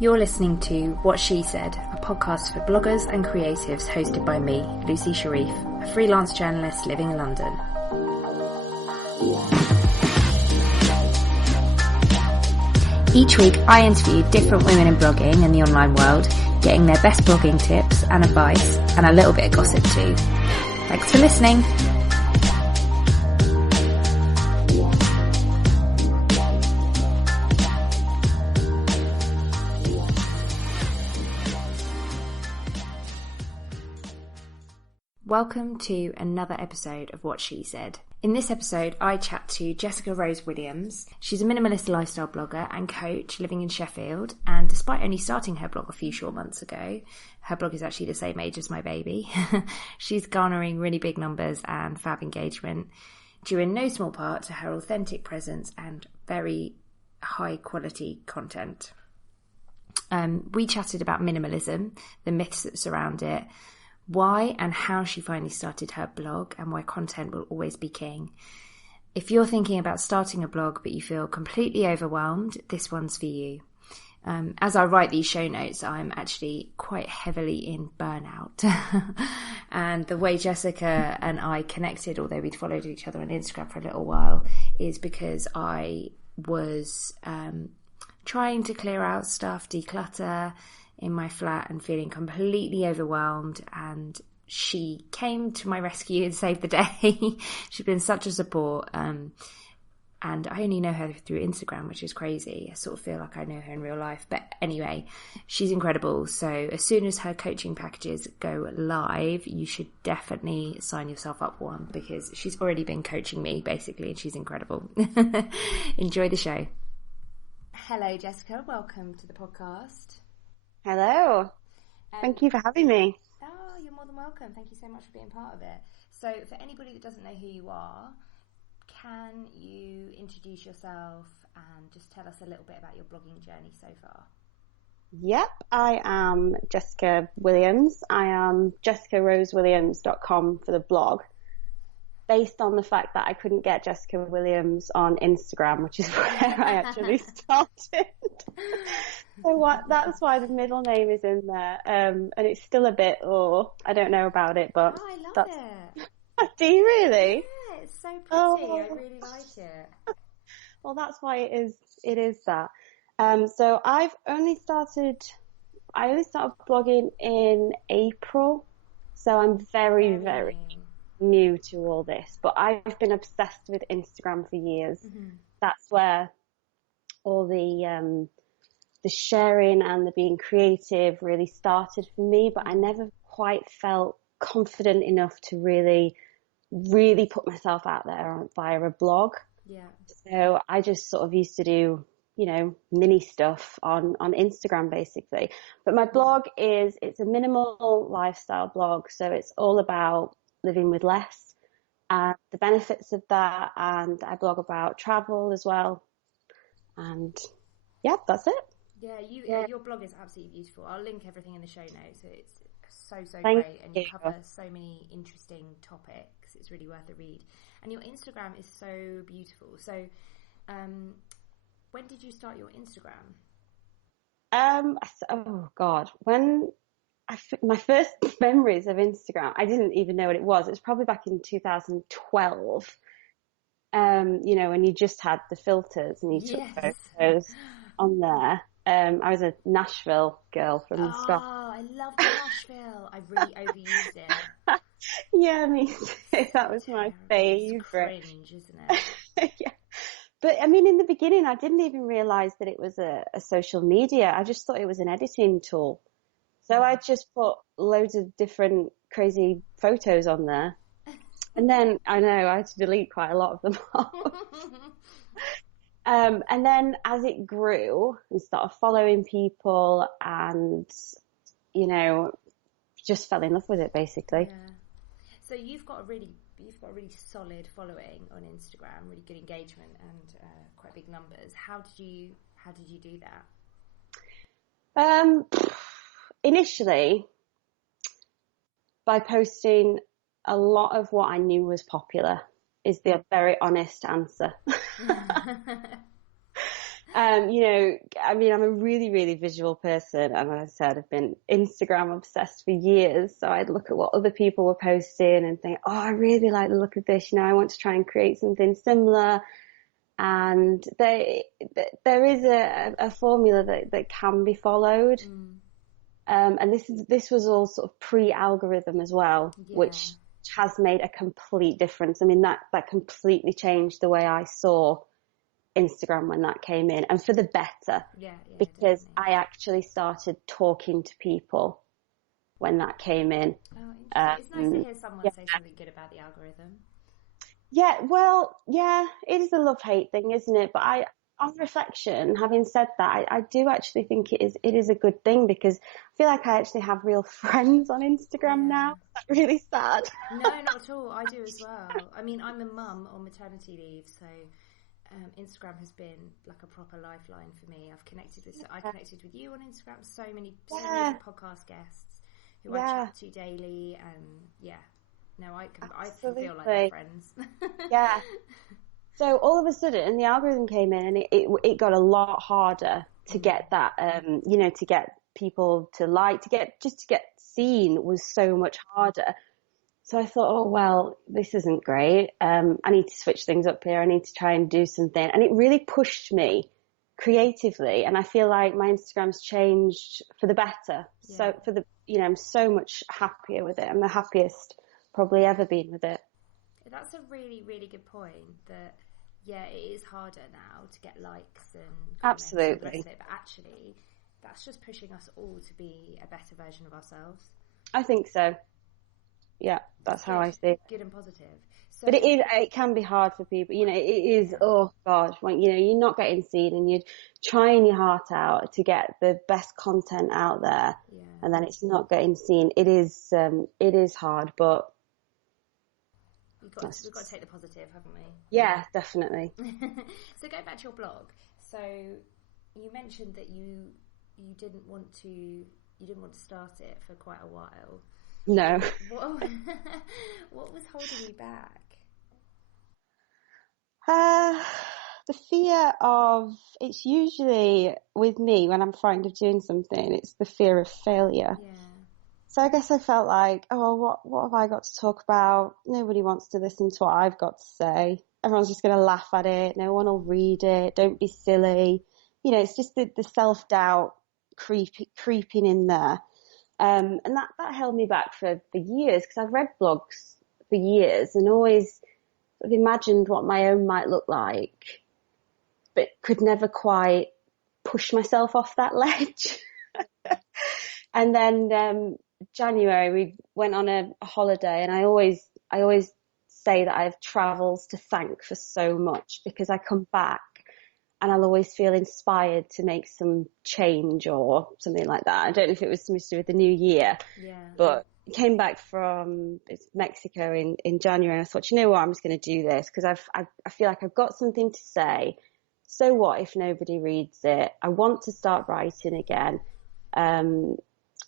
You're listening to What She Said, a podcast for bloggers and creatives hosted by me, Lucy Sharif, a freelance journalist living in London. Each week I interview different women in blogging and the online world, getting their best blogging tips and advice, and a little bit of gossip too. Thanks for listening. Welcome to another episode of What She Said. In this episode, I chat to Jessica Rose Williams. She's a minimalist lifestyle blogger and coach living in Sheffield, and despite only starting her blog a few short months ago, her blog is actually the same age as my baby. She's garnering really big numbers and fab engagement, due in no small part to her authentic presence and very high quality content. We chatted about minimalism, the myths that surround it, why and how she finally started her blog, and why content will always be king. If you're thinking about starting a blog but you feel completely overwhelmed, this one's for you. As I write these show notes, I'm actually quite heavily in burnout. And the way Jessica and I connected, although we'd followed each other on Instagram for a little while, is because I was trying to clear out stuff, declutter in my flat and feeling completely overwhelmed, and she came to my rescue and saved the day. She's been such a support, and I only know her through Instagram, which is crazy. I sort of feel like I know her in real life, but anyway, she's incredible. So as soon as her coaching packages go live, you should definitely sign yourself up for one, because she's already been coaching me basically, and she's incredible. Enjoy the show. Hello Jessica, welcome to the podcast. Hello. Thank you for having me. Oh, you're more than welcome. Thank you so much for being part of it. So for anybody that doesn't know who you are, can you introduce yourself and just tell us a little bit about your blogging journey so far? Yep, I am Jessica Williams. I am jessicarosewilliams.com for the blog, based on the fact that I couldn't get Jessica Williams on Instagram, which is where I actually started. That's why the middle name is in there. And it's still a bit, I don't know about it, but I love it. Do you really? Yeah, it's so pretty. I really like it. Well, that's why it is that. So I only started blogging in April. So I'm very new to all this, but I've been obsessed with Instagram for years. Mm-hmm. That's where all the sharing and the being creative really started for me, but I never quite felt confident enough to really put myself out there via a blog. Yeah. So I just sort of used to do, mini stuff on Instagram basically. But my blog it's a minimal lifestyle blog. So it's all about living with less and the benefits of that. And I blog about travel as well. And yeah, that's it. Yeah, your blog is absolutely beautiful. I'll link everything in the show notes. It's so Thank great, and you cover so many interesting topics. It's really worth a read. And your Instagram is so beautiful. So, when did you start your Instagram? Oh God, my first memories of Instagram, I didn't even know what it was. It was probably back in 2012. When you just had the filters and you took photos on there. I was a Nashville girl from Scotland. Oh, I love Nashville. I really overused it. Yeah, me too. That was my favourite. It's cringe, isn't it? Yeah. But I mean, in the beginning, I didn't even realise that it was a social media. I just thought it was an editing tool. So I just put loads of different crazy photos on there. And then I had to delete quite a lot of them off. And then as it grew and started following people and, just fell in love with it basically. Yeah. So you've got a really solid following on Instagram, really good engagement and quite big numbers. How did you do that? Initially by posting a lot of what I knew was popular is the very honest answer. You know, I mean, I'm a really, really visual person. And as I said, I've been Instagram obsessed for years. So I'd look at what other people were posting and think, oh, I really like the look of this. You know, I want to try and create something similar. And there is a formula that can be followed. And this was all sort of pre-algorithm as well, which has made a complete difference. I mean, that completely changed the way I saw Instagram when that came in, and for the better. Because definitely. I actually started talking to people when that came in. Oh, it's nice to hear someone say something good about the algorithm. Yeah, well, yeah, it is a love-hate thing, isn't it? But on reflection, having said that, I do actually think it is a good thing, because I feel like I actually have real friends on Instagram now. That's really sad. No, not at all. I do as well. I mean, I'm a mum on maternity leave, so Instagram has been like a proper lifeline for me. I connected with you on Instagram. So many podcast guests who I chat to daily, and no, I feel like they're friends. Yeah. So all of a sudden, the algorithm came in, and it got a lot harder to get that, to get people to like, to get seen was so much harder. So I thought, oh, well, this isn't great. I need to switch things up here. I need to try and do something. And it really pushed me creatively. And I feel like my Instagram's changed for the better. Yeah. So I'm so much happier with it. I'm the happiest probably ever been with it. That's a really, really good point, that it is harder now to get likes and comments. Absolutely. But actually, that's just pushing us all to be a better version of ourselves. I think so. Yeah, that's how I see it. Good and positive. So, but it can be hard for people. You know, it is, oh gosh, when, you're not getting seen and you're trying your heart out to get the best content out there, and then it's not getting seen. It is hard, but we've got to take the positive, haven't we? Yeah, definitely. So going back to your blog, so you mentioned that you didn't want to start it for quite a while. No. What was holding you back? The fear of, it's usually with me when I'm frightened of doing something, it's the fear of failure. Yeah. So I guess I felt like, oh, what have I got to talk about? Nobody wants to listen to what I've got to say. Everyone's just going to laugh at it. No one will read it. Don't be silly. You know, it's just the self-doubt creeping in there. And that held me back for years, because I've read blogs for years and always sort of imagined what my own might look like, but could never quite push myself off that ledge. And then January we went on a holiday, and I always say that I have travels to thank for so much, because I come back and I'll always feel inspired to make some change or something like that. I don't know if it was something to do with the new year, but I came back from Mexico in January, and I thought, you know what, I'm just going to do this, because I feel like I've got something to say. So what if nobody reads it? I want to start writing again.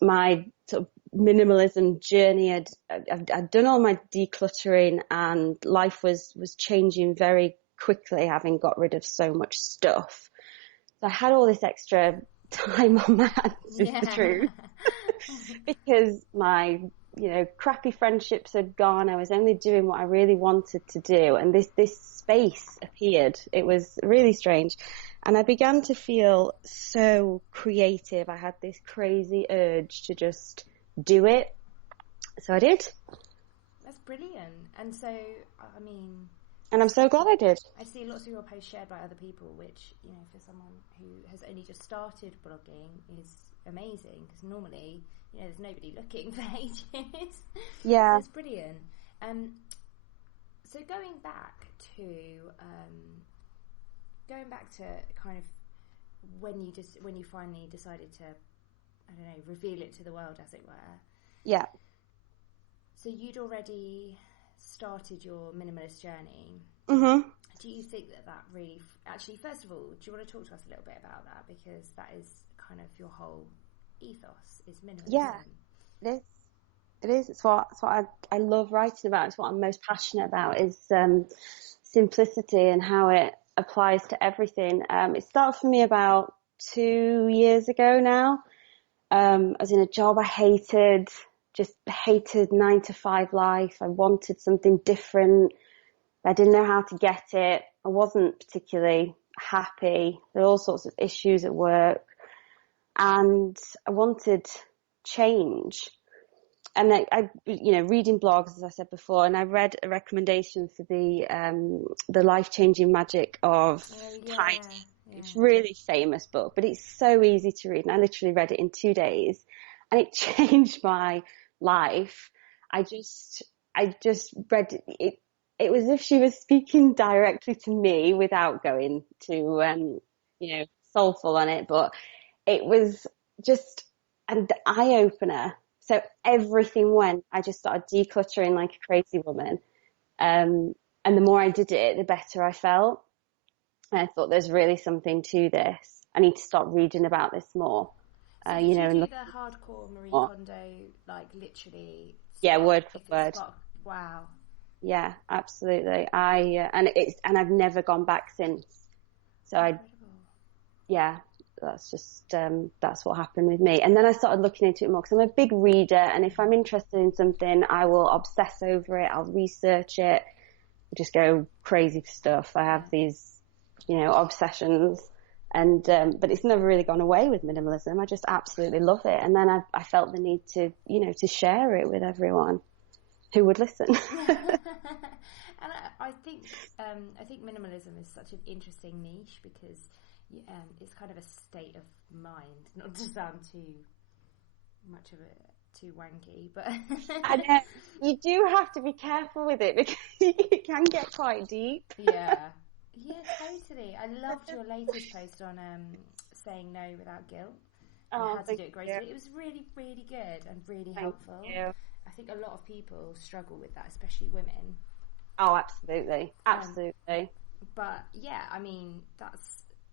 My sort of minimalism journey, I'd done all my decluttering, and life was changing very quickly, having got rid of so much stuff. So I had all this extra time on my hands, is the truth. Because my, crappy friendships had gone. I was only doing what I really wanted to do. And this space appeared. It was really strange. And I began to feel so creative. I had this crazy urge to just do it. So I did. That's brilliant. And so, I mean... And I'm so glad I did. I see lots of your posts shared by other people, which, for someone who has only just started blogging is amazing, because normally, there's nobody looking for ages. Yeah. So it's brilliant. So going back to kind of when you finally decided to, I don't know, reveal it to the world, as it were. Yeah. So you'd already started your minimalist journey. Mm-hmm. Do you think that really... Actually, first of all, do you want to talk to us a little bit about that? Because that is kind of your whole ethos, is minimalism. Yeah, it is. It is. It's what I love writing about. It's what I'm most passionate about, is simplicity, and how it applies to everything. It started for me about 2 years ago now. I was in a job I hated, just hated 9 to 5 life. I wanted something different. I didn't know how to get it. I wasn't particularly happy. There were all sorts of issues at work, and I wanted change. And I reading blogs, as I said before, and I read a recommendation for the life-changing magic of tidying. Yeah. It's a really famous book, but it's so easy to read. And I literally read it in 2 days, and it changed my life. I just read it. It was as if she was speaking directly to me without going to, soulful on it. But it was just an eye-opener. So everything went. I just started decluttering like a crazy woman. And the more I did it, the better I felt. And I thought there's really something to this. I need to start reading about this more. So did you do the hardcore Marie Kondo, like literally? Yeah, word for word. Wow. Yeah, absolutely. And I've never gone back since. So that's just, that's what happened with me. And then I started looking into it more because I'm a big reader. And if I'm interested in something, I will obsess over it. I'll research it. I just go crazy for stuff. I have these, obsessions. And, but it's never really gone away with minimalism. I just absolutely love it. And then I felt the need to, to share it with everyone who would listen. And I think minimalism is such an interesting niche because it's kind of a state of mind, not to sound too much of it too wanky, but I know you do have to be careful with it because it can get quite deep. Yeah, totally. I loved your latest post on saying no without guilt and how to do it gracefully. It was really, really good and really helpful. I think a lot of people struggle with that, especially women. Oh, absolutely. But yeah, I mean,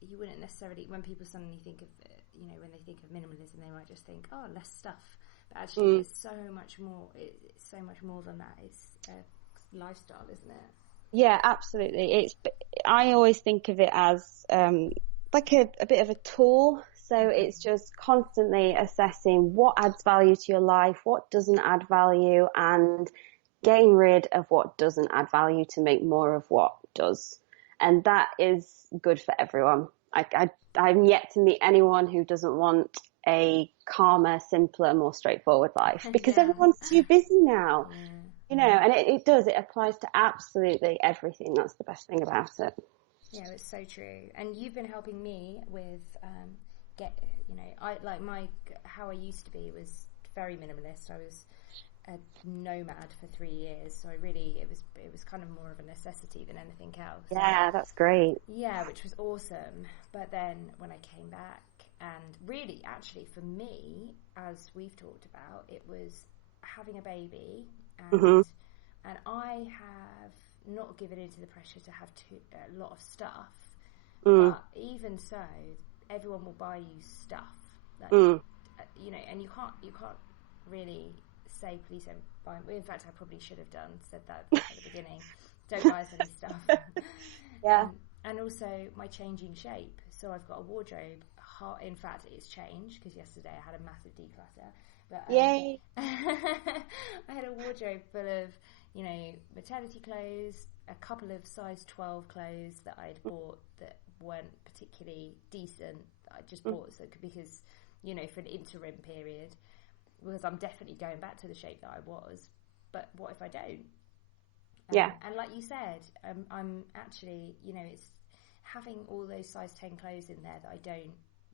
you wouldn't necessarily, when people suddenly think of, when they think of minimalism, they might just think, oh, less stuff. But actually, it's so much more. It's so much more than that. It's a lifestyle, isn't it? Yeah, absolutely. I always think of it as like a bit of a tool. So it's just constantly assessing what adds value to your life, what doesn't add value, and getting rid of what doesn't add value to make more of what does. And that is good for everyone. I'm yet to meet anyone who doesn't want a calmer, simpler, more straightforward life because everyone's too busy now. And it does. It applies to absolutely everything. That's the best thing about it. Yeah, it's so true. And you've been helping me with how I used to be was very minimalist. I was a nomad for 3 years, so it was kind of more of a necessity than anything else. Yeah, that's great. Yeah, which was awesome. But then when I came back, and really, actually, for me, as we've talked about, it was having a baby, and I have not given into the pressure to have a lot of stuff. But even so, everyone will buy you stuff, and you can't really say please don't buy. In fact, I probably should have said that at the beginning. Don't buy us any stuff. And also my changing shape. So I've got a wardrobe. In fact, it's changed because yesterday I had a massive declutter. But yay! I had a wardrobe full of maternity clothes, a couple of size 12 clothes that I'd bought that weren't particularly decent. I just bought because for an interim period. Because I'm definitely going back to the shape that I was, but what if I don't? And like you said, I'm actually, it's having all those size 10 clothes in there that I don't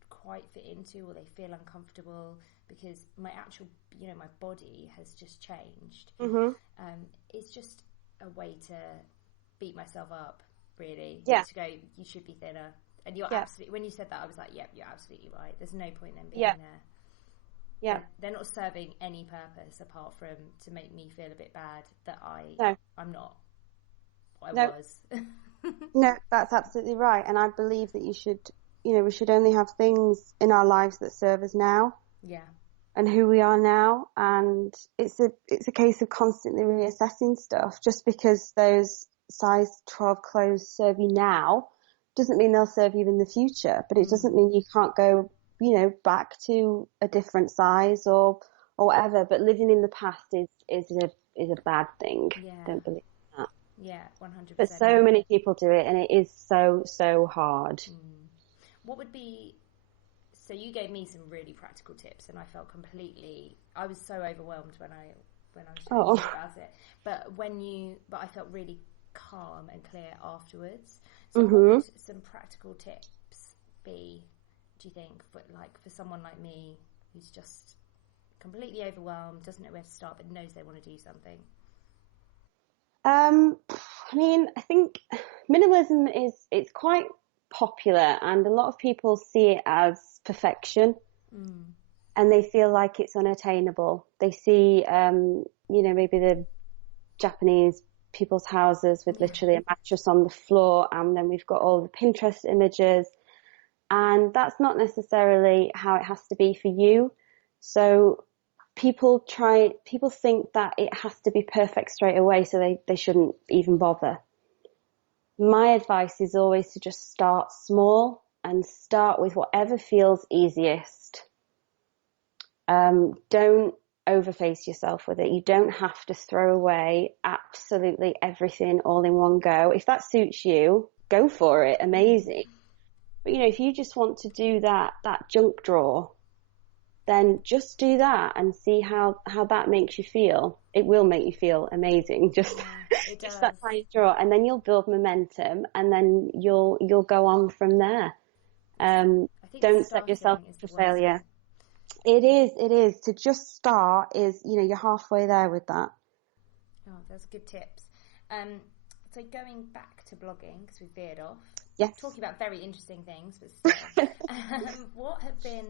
quite fit into, or they feel uncomfortable because my actual, my body has just changed. It's just a way to beat myself up, really. To go, you should be thinner. And you're absolutely, when you said that, I was like, yep, you're absolutely right. There's no point in being they're not serving any purpose apart from to make me feel a bit bad that I'm not what I was. No, that's absolutely right. And I believe that we should only have things in our lives that serve us now. Yeah. And who we are now. And it's a case of constantly reassessing stuff. Just because those size 12 clothes serve you now doesn't mean they'll serve you in the future, but it doesn't mean you can't go, back to a different size or whatever. But living in the past is a bad thing. Yeah. Don't believe that. Yeah, 100%. But so many people do it, and it is so hard. What would be... So you gave me some really practical tips, and I felt I was so overwhelmed when I was talking about it. But I felt really calm and clear afterwards. So what would some practical tips be, do you think, for someone like me who's just completely overwhelmed, doesn't know where to start, but knows they want to do something? I think minimalism it's quite popular, and a lot of people see it as perfection, and they feel like it's unattainable. They see, maybe the Japanese people's houses with literally a mattress on the floor, and then we've got all the Pinterest images, and that's not necessarily how it has to be for you. So people think that it has to be perfect straight away, so they shouldn't even bother. My advice is always to just start small and start with whatever feels easiest. Don't overface yourself with it. You don't have to throw away absolutely everything all in one go. If that suits you, go for it. Amazing. But if you just want to do that junk drawer, then just do that and see how that makes you feel. It will make you feel amazing. Just that kind of drawer, and then you'll build momentum, and then you'll go on from there. Don't set yourself up for failure. It is. To just start is, you're halfway there with that. Oh, that's good tips. So going back to blogging, because we've veered off. Yes. Talking about very interesting things, but still. What have been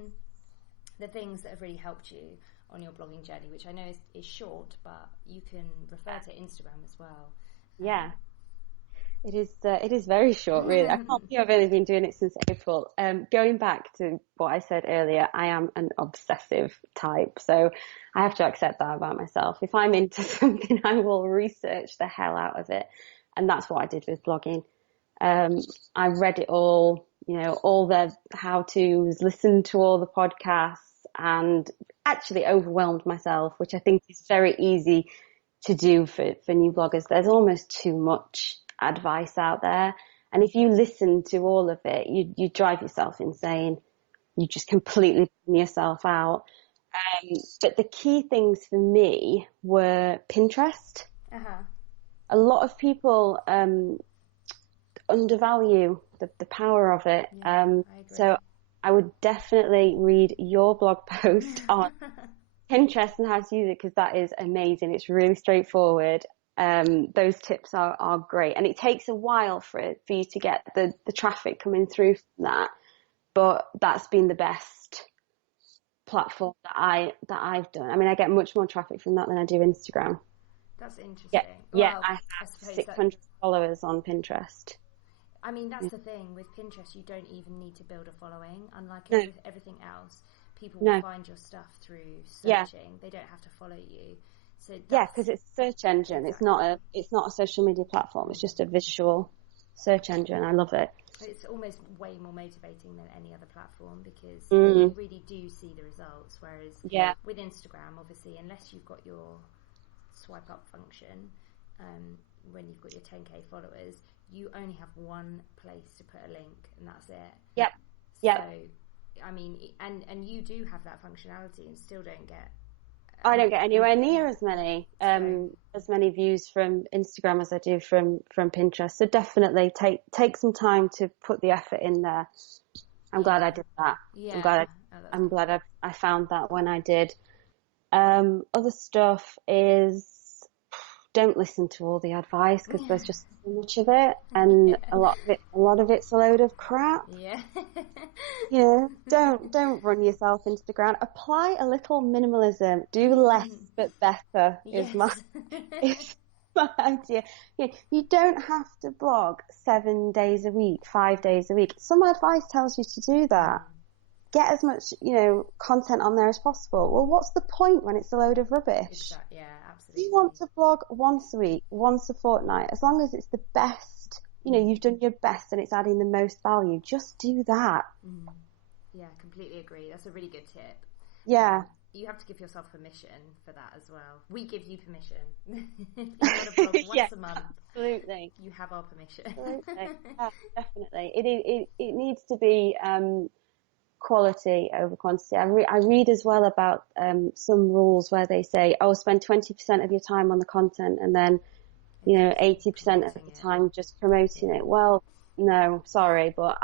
the things that have really helped you on your blogging journey, which I know is short, but you can refer to Instagram as well. Yeah. It is very short, really. I can't believe I've only been doing it since April. Going back to what I said earlier, I am an obsessive type, so I have to accept that about myself. If I'm into something, I will research the hell out of it, and that's what I did with blogging. I read it all, all the how-tos, listened to all the podcasts, and actually overwhelmed myself, which I think is very easy to do for new bloggers. There's almost too much advice out there, and if you listen to all of it, you drive yourself insane. You just completely burn yourself out. But the key things for me were Pinterest. A lot of people undervalue the power of it. So I would definitely read your blog post on Pinterest and how to use it, because that is amazing. It's really straightforward. Those tips are great, and it takes a while for you to get the traffic coming through from that, but that's been the best platform that I've done. I mean, I get much more traffic from that than I do Instagram. That's interesting. Yeah, I have 600 followers on Pinterest. I mean, that's the thing with Pinterest, you don't even need to build a following. Unlike everything else, people will find your stuff through searching. They don't have to follow you. So because it's a search engine. Exactly. It's not a social media platform. It's just a visual search engine. I love it. It's almost way more motivating than any other platform, because you really do see the results. Whereas with Instagram, obviously, unless you've got your swipe up function, when you've got your 10k followers, you only have one place to put a link, and that's it. Yep. So, I mean, and you do have that functionality, and still don't get. I don't get anywhere near as many views from Instagram as I do from Pinterest. So definitely take some time to put the effort in there. I'm glad I did that. Yeah. I'm glad I found that when I did. Other stuff is, don't listen to all the advice, because there's just so much of it, and a lot of it's a load of crap. Don't run yourself into the ground. Apply a little minimalism. Do less but better is my idea. You don't have to blog 7 days a week, 5 days a week. Some advice tells you to do that. Get as much, content on there as possible. Well, what's the point when it's a load of rubbish? Yeah, absolutely. You want to blog once a week, once a fortnight, as long as it's the best you know, you've done your best and it's adding the most value, just do that. Yeah, completely agree. That's a really good tip. Yeah. You have to give yourself permission for that as well. We give you permission. If you want to blog once a month, absolutely, you have our permission. Absolutely. Yeah, definitely. It needs to be quality over quantity. I read as well about some rules where they say, oh, spend 20% of your time on the content and then, you know, 80% of the time just promoting it. Well, no, sorry, but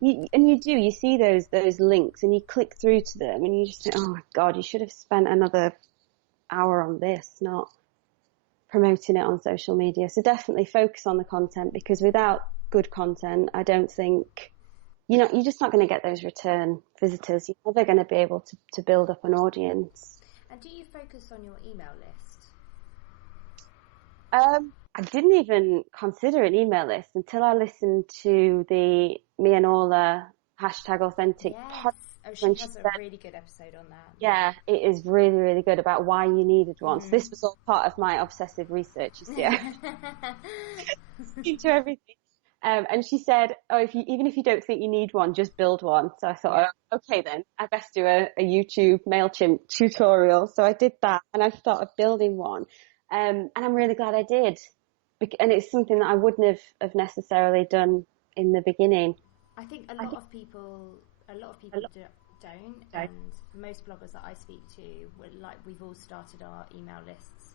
you see those links and you click through to them and you just think, oh my God, you should have spent another hour on this, not promoting it on social media. So definitely focus on the content, because without good content, I don't think, you're just not going to get those return visitors. You're never going to be able to build up an audience. And do you focus on your email list? I didn't even consider an email list until I listened to the Me and Orla #authentic podcast. Oh, she has a really good episode on that. Yeah, it is really, really good about why you needed one. So this was all part of my obsessive research, you see. Into everything. And she said, oh, even if you don't think you need one, just build one. So I thought, oh, okay then, I best do a YouTube MailChimp tutorial. So I did that and I started building one. And I'm really glad I did. And it's something that I wouldn't have necessarily done in the beginning. I think a lot of people don't, and most bloggers that I speak to, we've all started our email lists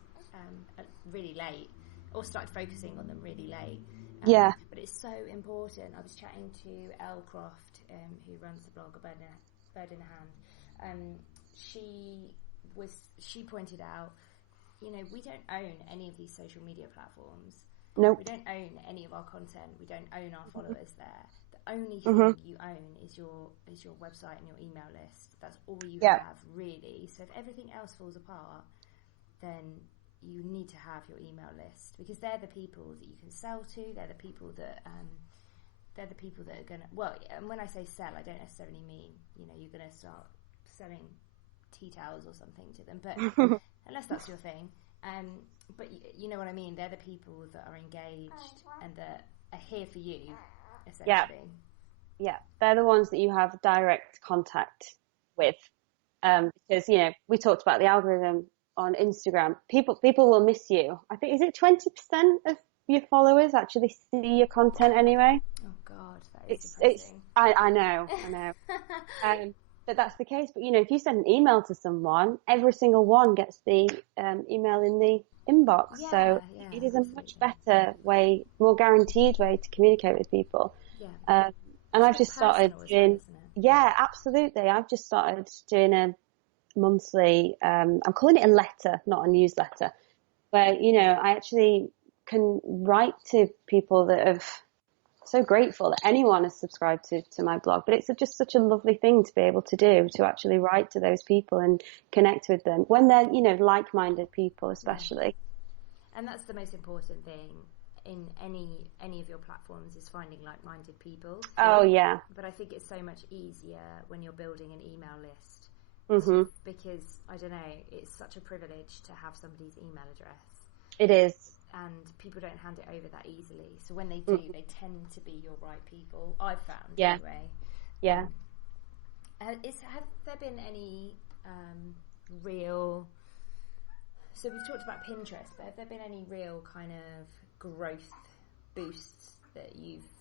really late, or started focusing on them really late. But it's so important. I was chatting to Elle Croft, who runs the blog A Bird in a Hand. She pointed out, you know, we don't own any of these social media platforms. Nope. We don't own any of our content. We don't own our followers there. The only thing you own is your website and your email list. That's all you have, really. So if everything else falls apart, then you need to have your email list, because they're the people that you can sell to. They're the people that are gonna. Well, and when I say sell, I don't necessarily mean, you know, you're gonna start selling tea towels or something to them, but unless that's your thing. But you know what I mean. They're the people that are engaged and that are here for you, essentially. Yeah, they're the ones that you have direct contact with, because, you know, we talked about the algorithm on Instagram. People will miss you. I think, is it 20% of your followers actually see your content anyway? Oh God, that is depressing. I know. That that's the case. But, you know, if you send an email to someone, every single one gets the email in the inbox. It is a much better way, more guaranteed way to communicate with people. And I've just started doing, absolutely. I've just started doing a monthly, I'm calling it a letter, not a newsletter, where, you know, I actually can write to people that have, so grateful that anyone has subscribed to my blog. But it's just such a lovely thing to be able to do, to actually write to those people and connect with them when they're, you know, like-minded people, especially. And that's the most important thing in any of your platforms, is finding like-minded people. But I think it's so much easier when you're building an email list. Because, I don't know, it's such a privilege to have somebody's email address. It is. And people don't hand it over that easily. So when they do, they tend to be your right people, I've found, anyway. Yeah. Have there been any real... So we've talked about Pinterest, but have there been any real kind of growth boosts that you've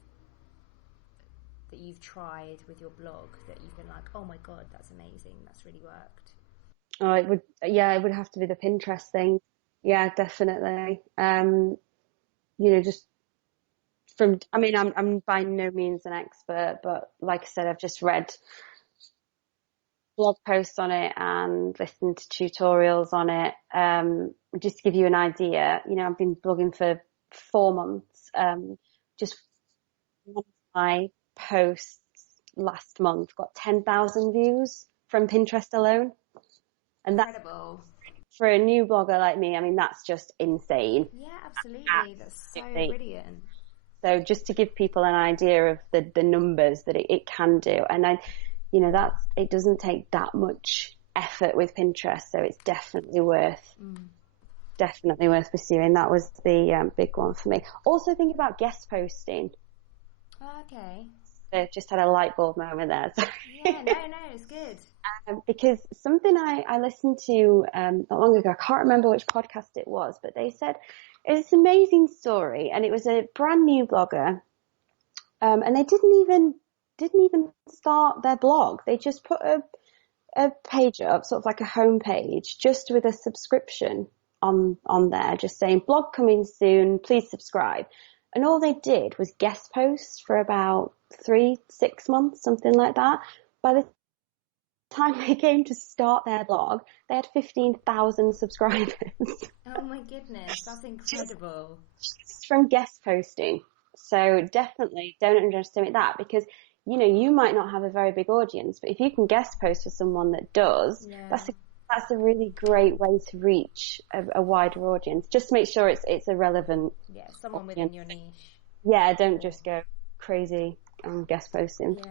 tried with your blog, that you've been like, oh my God, that's amazing, that's really worked? Oh, it would have to be the Pinterest thing. Yeah, definitely. You know, just from, I mean, I'm by no means an expert, but like I said, I've just read blog posts on it and listened to tutorials on it. Just to give you an idea, you know, I've been blogging for 4 months. Just one of my posts last month got 10,000 views from Pinterest alone. And that's incredible. For a new blogger like me, I mean, that's just insane. Yeah, absolutely. That's so brilliant. So just to give people an idea of the numbers that it can do. And you know, it doesn't take that much effort with Pinterest, so it's definitely worth definitely worth pursuing. That was the big one for me. Also thinking about guest posting. Okay. I just had a light bulb moment there. Sorry. Yeah, no, it's good. Because something I listened to not long ago, I can't remember which podcast it was, but they said it's an amazing story, and it was a brand new blogger, and they didn't even start their blog. They just put a page up, sort of like a home page, just with a subscription on there, just saying blog coming soon, please subscribe. And all they did was guest post for about 3-6 months, something like that. By the time they came to start their blog, they had 15,000 subscribers. Oh my goodness, that's incredible. Just from guest posting. So definitely don't underestimate that, because you might not have a very big audience, but if you can guest post for someone that does, that's a really great way to reach a wider audience. Just make sure it's a relevant someone audience. Within your niche. Yeah, don't just go crazy on guest posting. Yeah.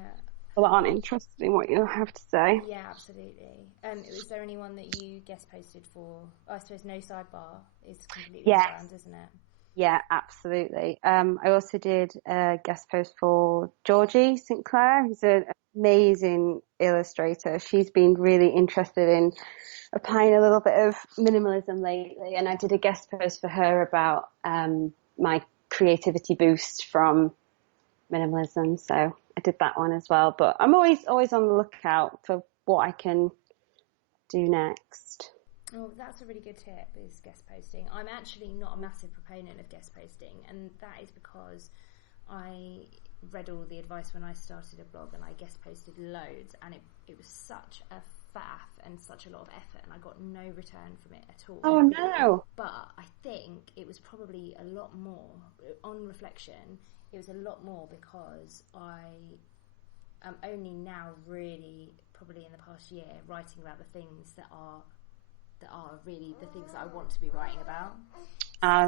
Well, that aren't interested in what you have to say. Yeah, absolutely. Was there anyone that you guest posted for? I suppose No Sidebar is completely different, isn't it? Yeah, absolutely. I also did a guest post for Georgie St. Clair, who's an amazing illustrator. She's been really interested in applying a little bit of minimalism lately, and I did a guest post for her about my creativity boost from minimalism. So I did that one as well. But I'm always on the lookout for what I can do next. Oh, that's a really good tip, is guest posting. I'm actually not a massive proponent of guest posting, and that is because I read all the advice when I started a blog, and I guest posted loads, and it was such a faff and such a lot of effort, and I got no return from it at all. Oh no. But I think it was probably a lot more, on reflection, it was a lot more because I am only now really, probably in the past year, writing about the things that are really the things that I want to be writing about.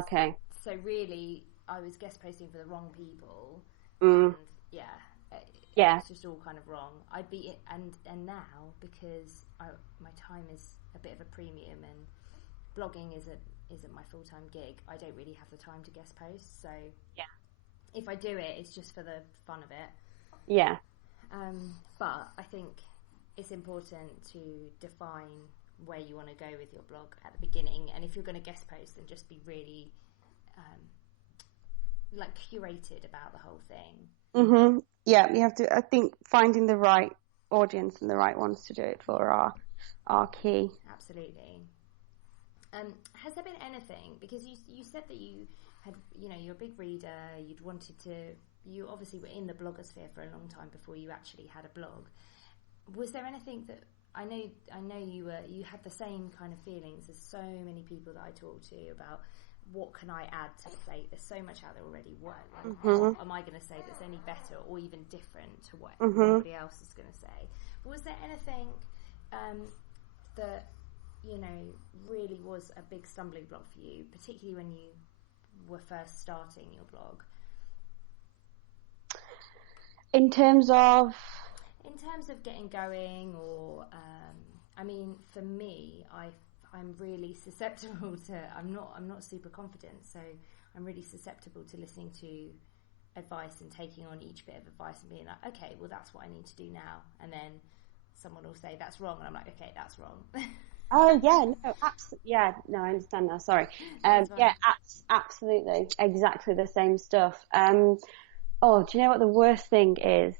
Okay. So really, I was guest posting for the wrong people, and it's just all kind of wrong. And now, because my time is a bit of a premium, and blogging isn't my full-time gig, I don't really have the time to guest post. So if I do it, it's just for the fun of it. Yeah. But I think it's important to define where you want to go with your blog at the beginning, and if you're going to guest post, then just be really curated about the whole thing. Yeah, you have to. I think finding the right audience and the right ones to do it for are key. Absolutely. Has there been anything, because you said that you had, you're a big reader, you obviously were in the blogosphere for a long time before you actually had a blog. Was there anything that I know you had the same kind of feelings as so many people that I talk to about what can I add to the plate? There's so much out there already. What am I going to say that's any better or even different to what everybody else is going to say? But was there anything that really was a big stumbling block for you, particularly when you were first starting your blog? In terms of getting going, or for me, I'm really susceptible to. I'm not super confident, so I'm really susceptible to listening to advice and taking on each bit of advice and being like, okay, well that's what I need to do now, and then someone will say that's wrong, and I'm like, okay, that's wrong. Oh yeah, no, absolutely, yeah, no, I understand now. Sorry, absolutely, exactly the same stuff. Oh, do you know what the worst thing is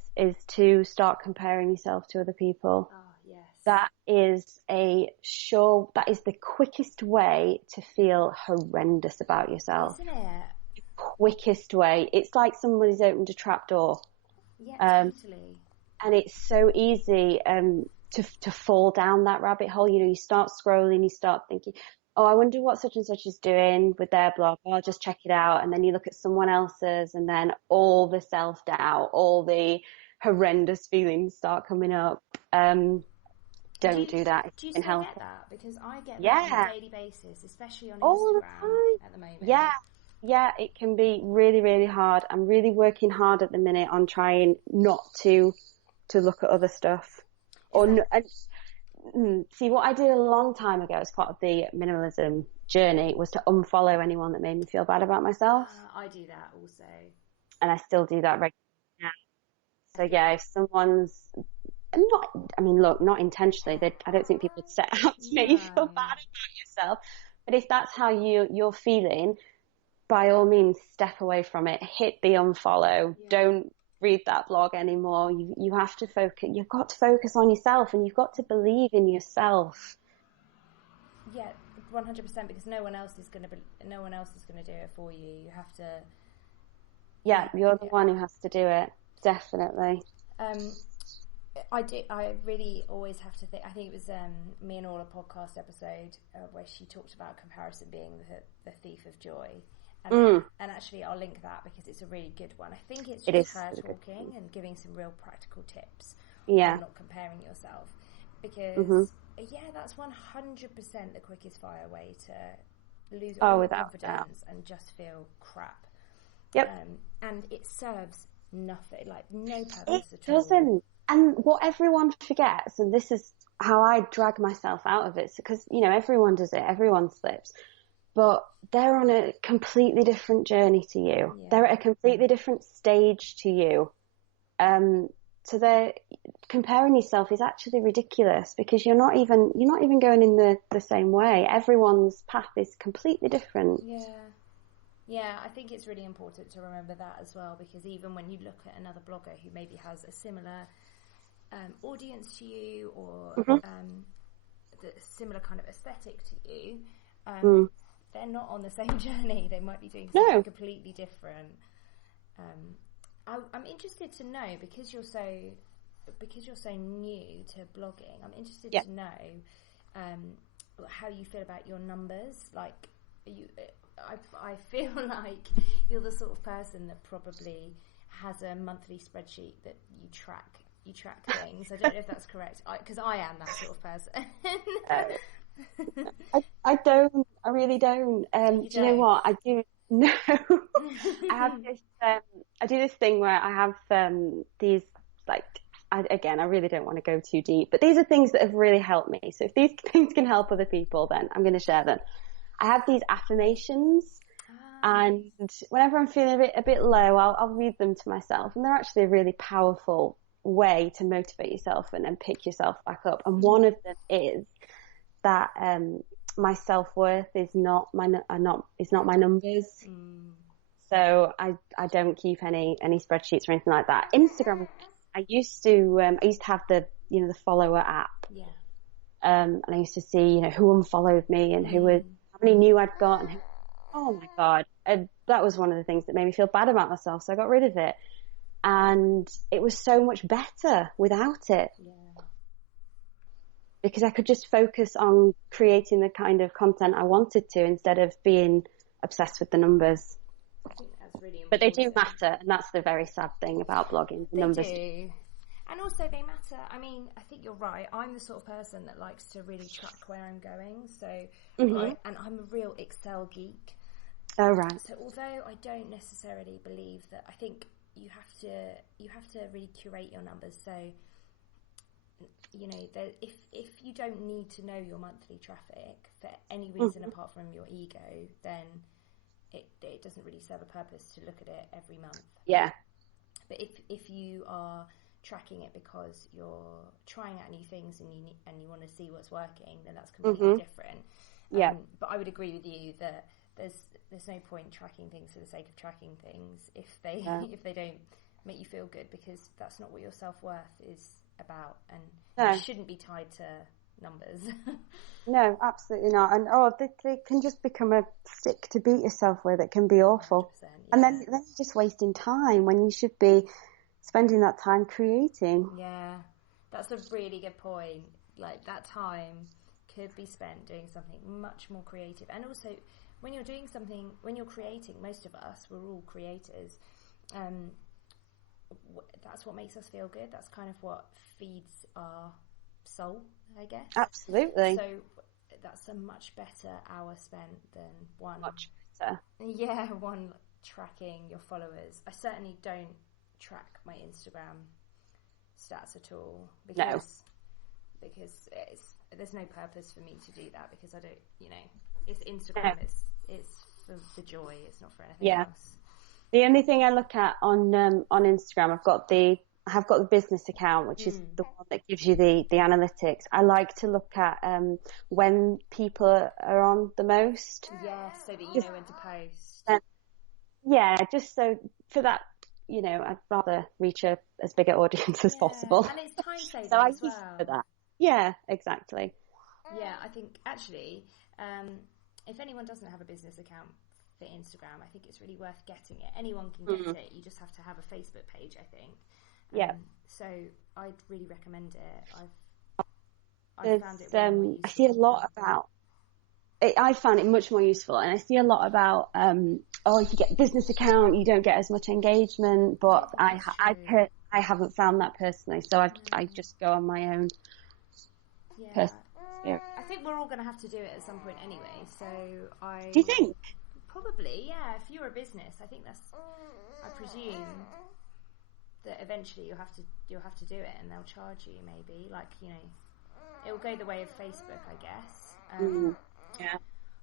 to start comparing yourself to other people? Oh, yes. That is the quickest way to feel horrendous about yourself. Isn't it? The quickest way. It's like somebody's opened a trap door. Yeah, totally. And it's so easy to fall down that rabbit hole. You start scrolling, you start thinking, oh, I wonder what such and such is doing with their blog. I'll just check it out. And then you look at someone else's, and then all the self-doubt, all the horrendous feelings start coming up. Don't do that. Do you still get that? Because I get that on a daily basis, especially on Instagram at the moment. Yeah, it can be really, really hard. I'm really working hard at the minute on trying not to look at other stuff. See, what I did a long time ago as part of the minimalism journey was to unfollow anyone that made me feel bad about myself. I do that also. And I still do that regularly now. So yeah, if someone's not intentionally, I don't think people would set out to make you feel bad about yourself. But if that's how you're feeling, by all means, step away from it, hit the unfollow, don't read that blog anymore. You have to focus, you've got to focus on yourself, and you've got to believe in yourself. Yeah, 100%, because no one else is going to do it for you. You have to. Yeah, you're the one who has to do it. Definitely. I really always have to think. I think it was Me and Orla podcast episode where she talked about comparison being the thief of joy. And actually, I'll link that because it's a really good one. I think it's just her talking and giving some real practical tips on not comparing yourself. Because, that's 100% the quickest fire way to lose all confidence and just feel crap. Yep. And it serves nothing, like no purpose at all. It doesn't. And what everyone forgets, and this is how I drag myself out of it, because, everyone does it, everyone slips. But they're on a completely different journey to you. Yeah. They're at a completely different stage to you. So they're comparing yourself is actually ridiculous, because you're not even going in the same way. Everyone's path is completely different. Yeah, I think it's really important to remember that as well, because even when you look at another blogger who maybe has a similar audience to you, or the similar kind of aesthetic to you, they're not on the same journey. They might be doing something completely different. I'm interested to know, because you're so new to blogging. I'm interested to know how you feel about your numbers. Like, I feel like you're the sort of person that probably has a monthly spreadsheet that you track things. I don't know if that's correct, because I am that sort of person. I don't. I really don't. Do you know what? I do. No. I have this. I do this thing where I have these, like, I really don't want to go too deep, but these are things that have really helped me. So if these things can help other people, then I'm going to share them. I have these affirmations, and whenever I'm feeling a bit low, I'll read them to myself, and they're actually a really powerful way to motivate yourself and pick yourself back up. And one of them is that my self-worth is not my numbers. So I don't keep any spreadsheets or anything like that. Instagram, I used to have the follower app. Yeah. And I used to see who unfollowed me and how many new I'd got, and oh my god, that was one of the things that made me feel bad about myself. So I got rid of it, and it was so much better without it. Yeah. Because I could just focus on creating the kind of content I wanted to, instead of being obsessed with the numbers. I think that's really important. But they do matter, and that's the very sad thing about blogging. The numbers do. And also they matter. I mean, I think you're right. I'm the sort of person that likes to really track where I'm going. So, and I'm a real Excel geek. Oh, right. So although I don't necessarily believe that, I think you have to really curate your numbers. So, if you don't need to know your monthly traffic for any reason apart from your ego, then it doesn't really serve a purpose to look at it every month. Yeah. But if you are tracking it because you're trying out new things and you want to see what's working, then that's completely different. Yeah. But I would agree with you that there's no point tracking things for the sake of tracking things if they don't make you feel good, because that's not what your self-worth is about, and it shouldn't be tied to numbers. No, absolutely not. And they can just become a stick to beat yourself with. It can be awful. Yeah. And then you're just wasting time when you should be spending that time creating. Yeah, that's a really good point. Like, that time could be spent doing something much more creative. And also, when you're doing something, when you're creating, most of us, we're all creators, that's what makes us feel good. That's kind of what feeds our soul, I guess. Absolutely. So that's a much better hour spent than one. Much better. Yeah, one tracking your followers. I certainly don't track my Instagram stats at all, because because there's no purpose for me to do that, because I don't, it's Instagram. It's for the joy. It's not for anything else. The only thing I look at on Instagram, I have got the business account, which is the one that gives you the analytics. I like to look at when people are on the most. Yes, so that you know when to post. Just so for that, I'd rather reach as big an audience as possible. And it's time saving so as well. I use it for that. Yeah, exactly. Yeah, I think actually, if anyone doesn't have a business account for Instagram, I think it's really worth getting it. Anyone can get it. You just have to have a Facebook page, I think. So I'd really recommend it. I found it very useful. I see a lot about it. I found it much more useful, and I see a lot about if you get a business account, you don't get as much engagement. But I haven't found that personally, so I just go on my own. Yeah. I think we're all going to have to do it at some point anyway. So do you think? Probably, yeah. If you're a business, I think I presume that eventually you'll have to do it, and they'll charge you. Maybe it will go the way of Facebook, I guess. Yeah.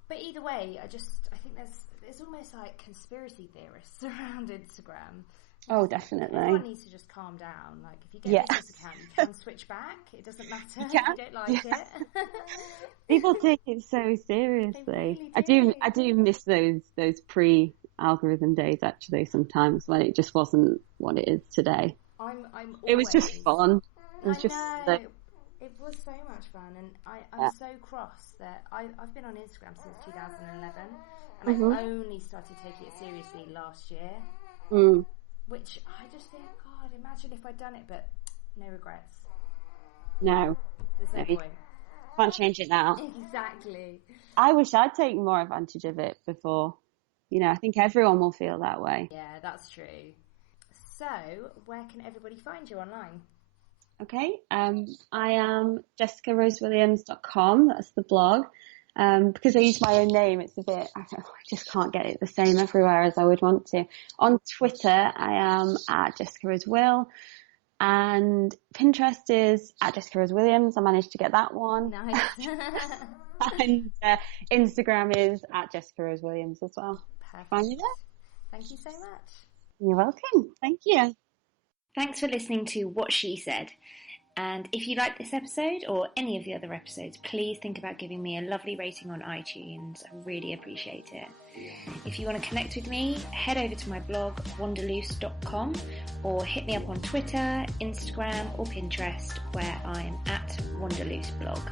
But either way, I think there's almost like conspiracy theorists around Instagram. Oh, definitely. Everyone needs to just calm down. Like, if you get a business account, you can switch back. It doesn't matter if you don't like it. People take it so seriously. Really I do miss those pre-algorithm days, actually, sometimes, when it just wasn't what it is today. It was just fun. It was it was so much fun, and I'm so cross that I've been on Instagram since 2011, and I only started taking it seriously last year. Which I just think, God, imagine if I'd done it, but no regrets. No. There's no point. Can't change it now. Exactly. I wish I'd taken more advantage of it before. I think everyone will feel that way. Yeah, that's true. So, where can everybody find you online? Okay, I am jessicarosewilliams.com. That's the blog. Because I use my own name, it's a bit, I just can't get it the same everywhere as I would want to. On Twitter, I am at Jessica Rose Will, and Pinterest is at Jessica Rose Williams. I managed to get that one. Nice. And Instagram is at Jessica Rose Williams as well. Perfect. Find me there. Thank you so much. You're welcome. Thank you. Thanks for listening to What She Said. And if you like this episode or any of the other episodes, please think about giving me a lovely rating on iTunes. I really appreciate it. If you want to connect with me, head over to my blog, wanderloose.com, or hit me up on Twitter, Instagram, or Pinterest, where I'm at wanderlooseblog.